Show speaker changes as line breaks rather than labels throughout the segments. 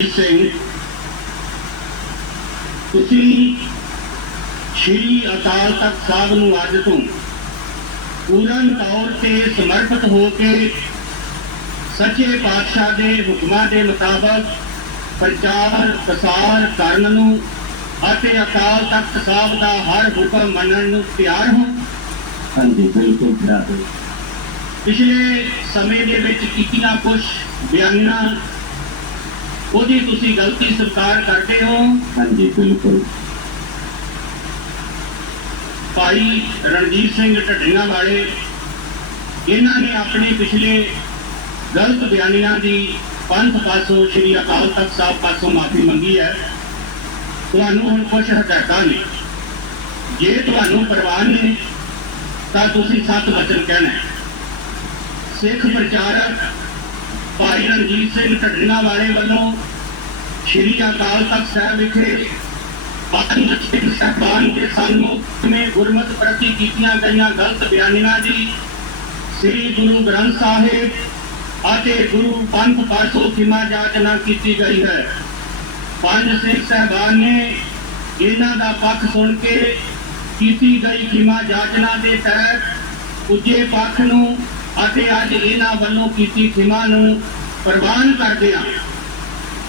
ਸਿੰਘ ਤੁਸੀਂ ਸ਼੍ਰੀ ਅਕਾਲ ਤਖਤ ਸਾਹਿਬ ਨੂੰ ਅੱਜ ਤੋਂ ਪੂਰਨ ਤੌਰ ਤੇ ਸਮਰਪਿਤ ਹੋ ਕੇ ਸੱਚੇ ਪਾਤਸ਼ਾਹ ਦੇ ਹੁਕਮਾਂ ਦੇ ਮੁਤਾਬਕ ਪ੍ਰਚਾਰ ਪ੍ਰਸਾਰ ਕਰਨ ਨੂੰ ਅਤੇ ਅਕਾਲ ਤਖਤ ਸਾਹਿਬ ਦਾ ਹਰ ਹੁਕਮ ਮੰਨਣ ਨੂੰ ਤਿਆਰ ਹੋ।
ਹਾਂਜੀ ਬਿਲਕੁਲ ਬਰਾਬਰ
ਪਿਛਲੇ ਸਮੇਂ ਦੇ ਵਿੱਚ ਕੀਤੀਆਂ ਕੁਝ ਬਿਆਨਾਂ ਉਹਦੀ ਤੁਸੀਂ ਗਲਤੀ ਸਵੀਕਾਰ ਕਰਦੇ ਹੋ?
ਹਾਂਜੀ ਬਿਲਕੁਲ।
ਭਾਈ ਰਣਜੀਤ ਸਿੰਘ ਢੱਡੀਆਂ ਵਾਲੇ ਇਹਨਾਂ ਨੇ ਆਪਣੇ ਪਿਛਲੇ ਗਲਤ ਬਿਆਨੀਆਂ ਦੀ ਪੰਥ ਪਾਸੋਂ ਸ਼੍ਰੀ ਅਕਾਲ ਤਖਤ ਸਾਹਿਬ ਪਾਸੋਂ ਮਾਫੀ ਮੰਗੀ ਹੈ। ਤੁਹਾਨੂੰ ਹੁਣ ਕੁਝ ਹਦਾਇਤਾਂ ਨੇ। ਜੇ ਤੁਹਾਨੂੰ ਪ੍ਰਵਾਨ ਨੇ ਤਾਂ ਤੁਸੀਂ ਸੱਤ ਵਚਨ ਕਹਿਣਾ। ਸਿੱਖ ਪ੍ਰਚਾਰਕ ਭਾਈ ਰਣਜੀਤ ਸਿੰਘ ਢੱਡੀਆਂ ਵਾਲੇ ਵੱਲੋਂ ਸ਼੍ਰੀ ਅਕਾਲ ਤਖਤ ਸਾਹਿਬ ਵਿਖੇ ਪੰਜ ਸਿੱਖ ਸਾਹਿਬਾਨ ਦੇ ਸਨਮੁਖ ਨੇ ਗੁਰਮਤਿ ਪ੍ਰਤੀ ਕੀਤੀਆਂ ਗਈਆਂ ਗਲਤ ਬਿਆਨੀਆਂ ਦੀ ਸ੍ਰੀ ਗੁਰੂ ਗ੍ਰੰਥ ਸਾਹਿਬ ਅਤੇ ਗੁਰੂ ਪੰਥ ਪਾਸੋਂ ਖਿਮਾ ਜਾਚਨਾ ਕੀਤੀ ਗਈ ਹੈ। ਪੰਜ ਸਿੰਘ ਸਾਹਿਬਾਨ ਨੇ ਇਹਨਾਂ ਦਾ ਪੱਖ ਸੁਣ ਕੇ ਕੀਤੀ ਗਈ ਖਿਮਾ ਜਾਚਨਾ ਦੇ ਤਹਿਤ ਉੱਜੇ ਪੱਖ ਨੂੰ ਅਤੇ ਅੱਜ ਇਹਨਾਂ ਵੱਲੋਂ ਕੀਤੀ ਖਿਮਾ ਨੂੰ ਪ੍ਰਵਾਨ ਕਰਦਿਆਂ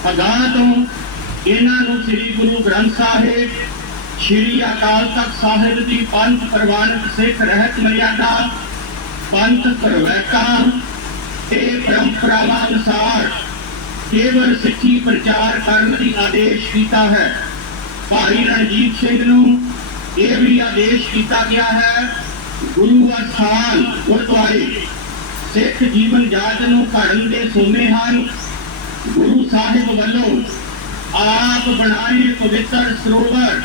ਅਗਾਹ ਤੋਂ ਇਹਨਾਂ ਨੂੰ ਸ੍ਰੀ ਗੁਰੂ ਗ੍ਰੰਥ ਸਾਹਿਬ, ਸ੍ਰੀ ਅਕਾਲ ਤਖਤ ਸਾਹਿਬ ਦੀ ਪੰਥ ਪ੍ਰਵਾਨਿਤ ਸਿੱਖ ਰਹਿਤ ਮਰਿਆਦਾ, ਪੰਥ ਕਰਵੈਕਾ ਤੇ ਪਰੰਪਰਾਵਾਂ ਅਨੁਸਾਰ ਕੇਵਲ ਸਿੱਖੀ ਪ੍ਰਚਾਰ ਕਰਨ ਦੀ ਆਦੇਸ਼ ਕੀਤਾ ਹੈ। ਭਾਈ ਰਣਜੀਤ ਸਿੰਘ ਨੂੰ ਇਹ ਵੀ ਆਦੇਸ਼ ਕੀਤਾ ਗਿਆ ਹੈ, ਗੁਰੂ ਅਸਥਾਨ ਗੁਰਦੁਆਰੇ। ਸਿੱਖ ਜੀਵਨ ਜਾਚ ਨੂੰ ਘੜਨ ਦੇ ਸੋਮੇ ਹਨ। ਗੁਰੂ ਸਾਹਿਬ ਵੱਲੋਂ ਆਪ ਬਣਾਏ ਪਵਿੱਤਰ ਸਰੋਵਰ,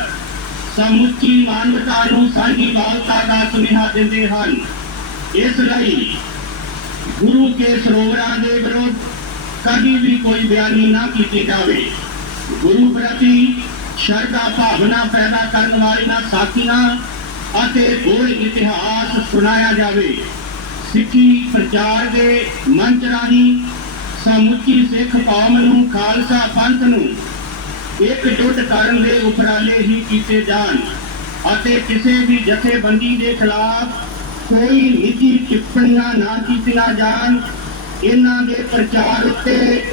ਸਮੁੱਚੀ ਮਾਨਵਤਾ ਨੂੰ ਸਾਂਝੀ ਵਾਲਤਾ ਦਾ ਸੁਨੇਹਾ ਦਿੰਦੇ ਹਨ। ਇਸ ਲਈ ਗੁਰੂ ਕੇ ਸਰੋਵਰਾਂ ਦੇ ਵਿਰੁੱਧ ਕਦੀ ਵੀ ਕੋਈ ਬਿਆਨੀ ਨਾ ਕੀਤੀ ਜਾਵੇ। ਗੁਰੂ ਪ੍ਰਤੀ ਸ਼ਰਧਾ ਭਾਵਨਾ ਪੈਦਾ ਕਰਨ ਵਾਲੀਆਂ ਸਾਥੀਆਂ ਅਤੇ ਹੋਰ ਇਤਿਹਾਸ ਸੁਣਾਇਆ ਜਾਵੇ। ਸਿੱਖੀ ਪ੍ਰਚਾਰ ਦੇ ਮੰਚ ਰਾਹੀਂ ਸਮੁੱਚੀ ਸਿੱਖ ਕੌਮ ਨੂੰ ਖਾਲਸਾ ਪੰਥ ਨੂੰ ਇਕਜੁੱਟ ਕਰਨ ਦੇ ਉਪਰਾਲੇ ਹੀ ਕੀਤੇ ਜਾਣ ਅਤੇ ਕਿਸੇ ਵੀ ਜਥੇਬੰਦੀ ਦੇ ਖਿਲਾਫ ਕੋਈ ਨਿੱਜੀ ਟਿੱਪਣੀਆਂ ਨਾ ਕੀਤੀਆਂ ਜਾਣ, ਇਹਨਾਂ ਦੇ ਪ੍ਰਚਾਰ ਉੱਤੇ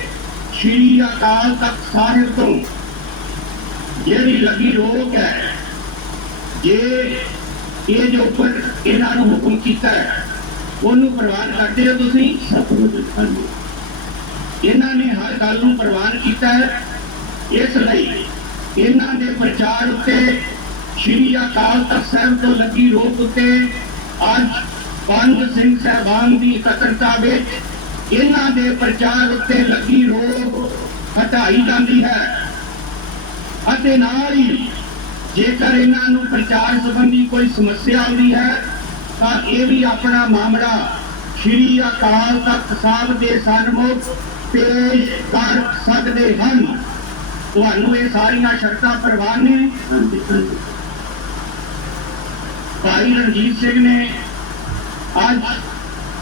ਸ਼੍ਰੀ ਅਕਾਲ ਤਖਤ ਸਾਹਿਬ ਤੋਂ ਜਿਹੜੀ ਲੱਗੀ ਰੋਕ ਹੈ, ਜੇ ਇਹ ਜੋ ਉੱਪਰ ਇਹਨਾਂ ਨੂੰ ਹੁਕਮ ਕੀਤਾ ਹੈ ਉਹਨੂੰ ਪ੍ਰਵਾਨ ਕਰਦੇ ਹੋ ਤੁਸੀਂ? ਇਹਨਾਂ ਨੇ ਹਰ ਗੱਲ ਨੂੰ ਪ੍ਰਵਾਨ ਕੀਤਾ ਹੈ। ਇਸ ਲਈ ਇਹਨਾਂ ਦੇ ਪ੍ਰਚਾਰ ਉੱਤੇ ਸ਼੍ਰੀ ਅਕਾਲ ਤਖਤ ਸਾਹਿਬ ਤੋਂ ਲੱਗੀ ਰੋਕ ਉੱਤੇ ਅੱਜ ਪੰਜ ਸਿੰਘ ਸਾਹਿਬਾਨ ਦੀ ਇਕੱਤਰਤਾ ਵਿੱਚ ਇਹਨਾਂ ਦੇ ਪ੍ਰਚਾਰ ਉੱਤੇ ਲੱਗੀ ਰੋਕ ਹਟਾਈ ਜਾਂਦੀ ਹੈ। ਅਤੇ ਨਾਲ ਹੀ ਜੇਕਰ ਇਹਨਾਂ ਨੂੰ ਪ੍ਰਚਾਰ ਸੰਬੰਧੀ ਕੋਈ ਸਮੱਸਿਆ ਆਉਂਦੀ ਹੈ ਤਾਂ ਇਹ ਵੀ ਆਪਣਾ ਮਾਮਲਾ ਸ਼੍ਰੀ ਅਕਾਲ ਤਖਤ ਸਾਹਿਬ ਦੇ ਸਨਮੁਖ ਪੇਸ਼ ਕਰ ਸਕਦੇ ਹਨ। ਤੁਹਾਨੂੰ ਇਹ ਸਾਰੀਆਂ ਸ਼ਰਤਾਂ ਪ੍ਰਵਾਨ ਨੇ? ਭਾਈ ਰਣਜੀਤ ਸਿੰਘ ਨੇ ਅੱਜ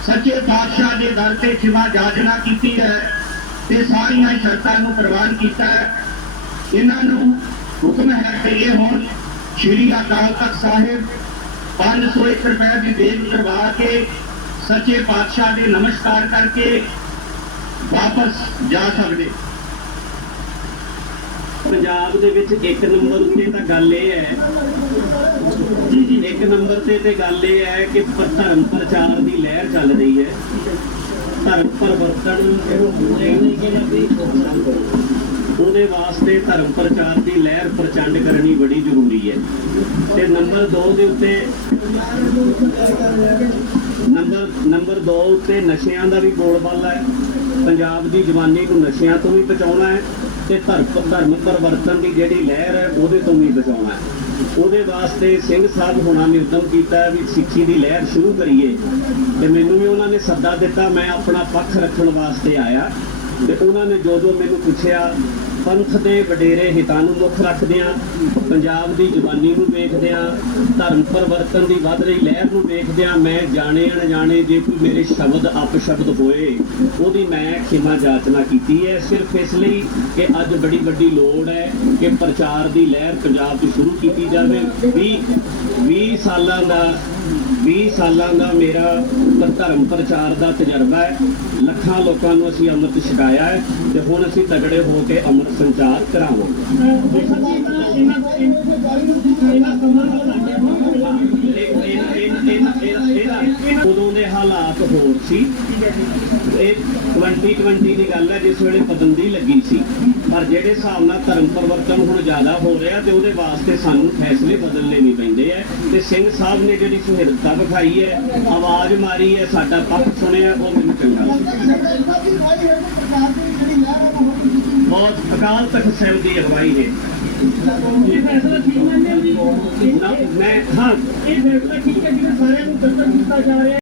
ਸੱਚੇ ਪਾਤਸ਼ਾਹ ਦੇ ਦਰ ਤੇ ਖਿਮਾ ਜਾਚਨਾ ਕੀਤੀ ਹੈ ਤੇ ਸਾਰੀਆਂ ਸ਼ਰਤਾਂ ਨੂੰ ਪ੍ਰਵਾਨ ਕੀਤਾ ਹੈ। ਇਹਨਾਂ ਨੂੰ ਹੁਕਮ ਹੈ ਕਿ ਇਹ ਹੁਣ ਸ਼੍ਰੀ ਅਕਾਲ ਤਖਤ ਸਾਹਿਬ 501 ਰੁਪਏ ਦੀ ਦੇਣ ਕਰਵਾ ਕੇ ਸੱਚੇ ਪਾਤਸ਼ਾਹ ਦੇ ਨਮਸਕਾਰ ਕਰਕੇ ਵਾਪਸ ਜਾ ਸਕਦੇ।
ਪੰਜਾਬ ਦੇ ਵਿੱਚ ਇੱਕ ਨੰਬਰ ਉੱਤੇ ਤਾਂ ਗੱਲ ਇਹ ਹੈ। ਜੀ ਜੀ। ਇੱਕ ਨੰਬਰ ਤੇ ਤੇ ਗੱਲ ਇਹ ਹੈ ਕਿ ਧਰਮ ਪ੍ਰਚਾਰ ਦੀ ਲਹਿਰ ਚੱਲ ਰਹੀ ਹੈ। ਧਰਮ ਪਰਿਵਰਤਨ ਉਹਦੇ ਵਾਸਤੇ ਧਰਮ ਪ੍ਰਚਾਰ ਦੀ ਲਹਿਰ ਪ੍ਰਚੰਡ ਕਰਨੀ ਬੜੀ ਜ਼ਰੂਰੀ ਹੈ। ਤੇ ਨੰਬਰ 2 ਦੇ ਉੱਤੇ ਨੰਬਰ ਨੰਬਰ 2 ਉੱਤੇ ਨਸ਼ਿਆਂ ਦਾ ਵੀ ਬੋਲਬਾਲਾ ਹੈ। ਪੰਜਾਬ ਦੀ ਜਵਾਨੀ ਨੂੰ ਨਸ਼ਿਆਂ ਤੋਂ ਵੀ ਬਚਾਉਣਾ ਹੈ ਤੇ ਧਰਮ ਧਰਮ ਪਰਿਵਰਤਨ ਦੀ ਜਿਹੜੀ ਲਹਿਰ ਹੈ, ਉਹਦੇ ਤੋਂ ਵੀ ਬਚਾਉਣਾ ਹੈ। ਉਹਦੇ ਵਾਸਤੇ ਸਿੰਘ ਸਾਹਿਬ ਹੋਣਾ ਨੇ ਉਦਮ ਕੀਤਾ ਵੀ ਸਿੱਖੀ ਦੀ ਲਹਿਰ ਸ਼ੁਰੂ ਕਰੀਏ। ਤੇ ਮੈਨੂੰ ਵੀ ਉਹਨਾਂ ਨੇ ਸੱਦਾ ਦਿੱਤਾ, ਮੈਂ ਆਪਣਾ ਪੱਖ ਰੱਖਣ ਵਾਸਤੇ ਆਇਆ। ਤੇ ਉਹਨਾਂ ਨੇ ਜੋ ਜੋ ਮੈਨੂੰ ਪੁੱਛਿਆ ਪੰਥ ਦੇ ਵਡੇਰੇ ਹਿੱਤਾਂ ਨੂੰ ਮੁੱਖ ਰੱਖਦਿਆਂ, ਪੰਜਾਬ ਦੀ ਜਵਾਨੀ ਨੂੰ ਵੇਖਦਿਆਂ, ਧਰਮ ਪਰਿਵਰਤਨ ਦੀ ਵੱਧ ਰਹੀ ਲਹਿਰ ਨੂੰ ਵੇਖਦਿਆਂ ਮੈਂ ਜਾਣੇ ਅਣਜਾਣੇ ਜੇ ਕੋਈ ਮੇਰੇ ਸ਼ਬਦ ਅਪਸ਼ਬਦ ਹੋਏ, ਉਹਦੀ ਮੈਂ ਖਿਮਾ ਜਾਚਨਾ ਕੀਤੀ ਹੈ। ਸਿਰਫ ਇਸ ਲਈ ਕਿ ਅੱਜ ਬੜੀ ਵੱਡੀ ਲੋੜ ਹੈ ਕਿ ਪ੍ਰਚਾਰ ਦੀ ਲਹਿਰ ਪੰਜਾਬ 'ਚ ਸ਼ੁਰੂ ਕੀਤੀ ਜਾਵੇ। 20 20 ਸਾਲਾਂ ਦਾ 20 ਸਾਲਾਂ ਦਾ ਮੇਰਾ ਪ- ਧਰਮ ਪ੍ਰਚਾਰ ਦਾ ਤਜਰਬਾ ਹੈ। ਲੱਖਾਂ ਲੋਕਾਂ ਨੂੰ ਅਸੀਂ ਅੰਮ੍ਰਿਤ ਛਕਾਇਆ ਹੈ ਤੇ ਹੁਣ ਅਸੀਂ ਤਗੜੇ ਹੋ ਕੇ ਅੰਮ੍ਰਿਤ ਸੰਚਾਰ ਕਰਾਵਾਂਗੇ। ਸੀ। ਇਹ 2020 ਦੀ ਗੱਲ ਹੈ ਜਿਸ ਵੇਲੇ ਪਾਬੰਦੀ ਲੱਗੀ ਸੀ। ਪਰ ਜਿਹੜੇ ਹਿਸਾਬ ਨਾਲ ਧਰਮ ਪਰਿਵਰਤਨ ਹੁਣ ਜ਼ਿਆਦਾ ਹੋ ਰਿਹਾ ਤੇ ਉਹਦੇ ਵਾਸਤੇ ਸਾਨੂੰ ਫੈਸਲੇ ਬਦਲਣੇ ਵੀ ਪੈਂਦੇ ਆ। ਤੇ ਸਿੰਘ ਸਾਹਿਬ ਨੇ ਜਿਹੜੀ ਸੁਹਿਰਦਤਾ ਵਿਖਾਈ ਹੈ ਆਵਾਜ਼ ਮਾਰੀ ਹੈ ਸਾਡਾ ਪੱਖ ਸੁਣਿਆ ਉਹ ਮੈਨੂੰ ਚੰਗਾ ਬਹੁਤ ਅਕਾਲ ਤਖਤ ਸਾਹਿਬ ਦੀ ਅਗਵਾਈ ਹੈ। ਨਾ- ਮੈਂ ਹਾਂ।
ਇਹ ਫੈਸਲਾ ਠੀਕ ਹੈ ਜਿਹੜਾ ਸਾਰਿਆਂ ਨੂੰ ਦਸਤਕ ਕੀਤਾ ਜਾ ਰਿਹਾ ਹੈ।